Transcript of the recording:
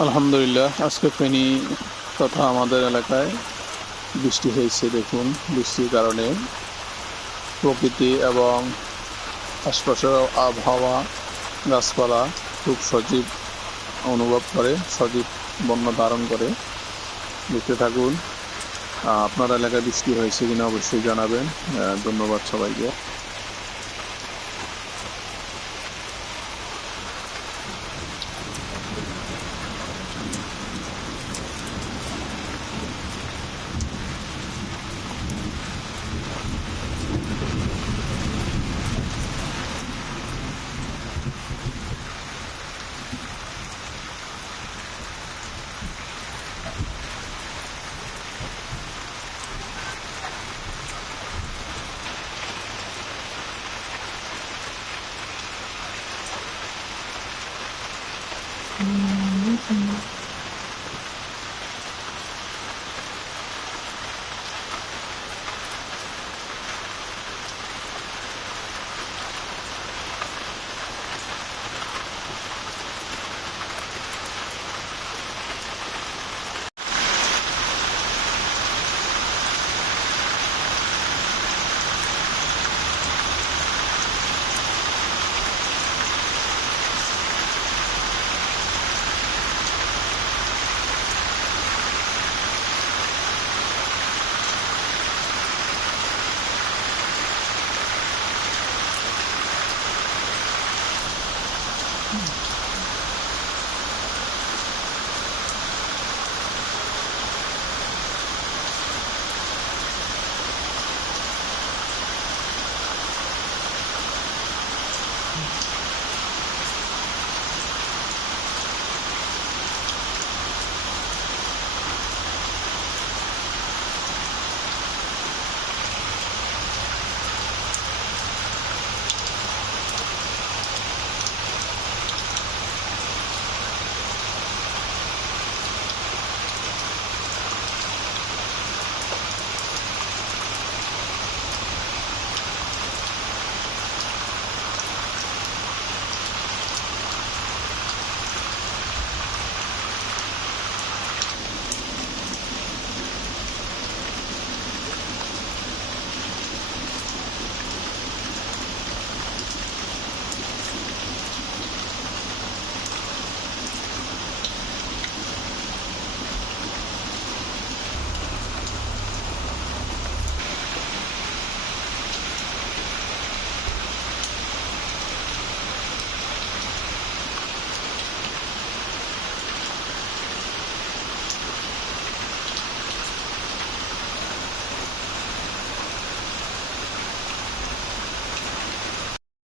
আলহামদুলিল্লাহ, আজকে ফেনী তথা আমাদের এলাকায় বৃষ্টি হয়েছে। দেখুন, বৃষ্টির কারণে প্রকৃতি এবং আশপাশের আবহাওয়া, গাছপালা খুব সজীব অনুভব করে, সজীব বর্ণ ধারণ করে। দেখতে থাকুন। আপনার এলাকায় বৃষ্টি হয়েছে কিনা অবশ্যই জানাবেন। ধন্যবাদ সবাইকে।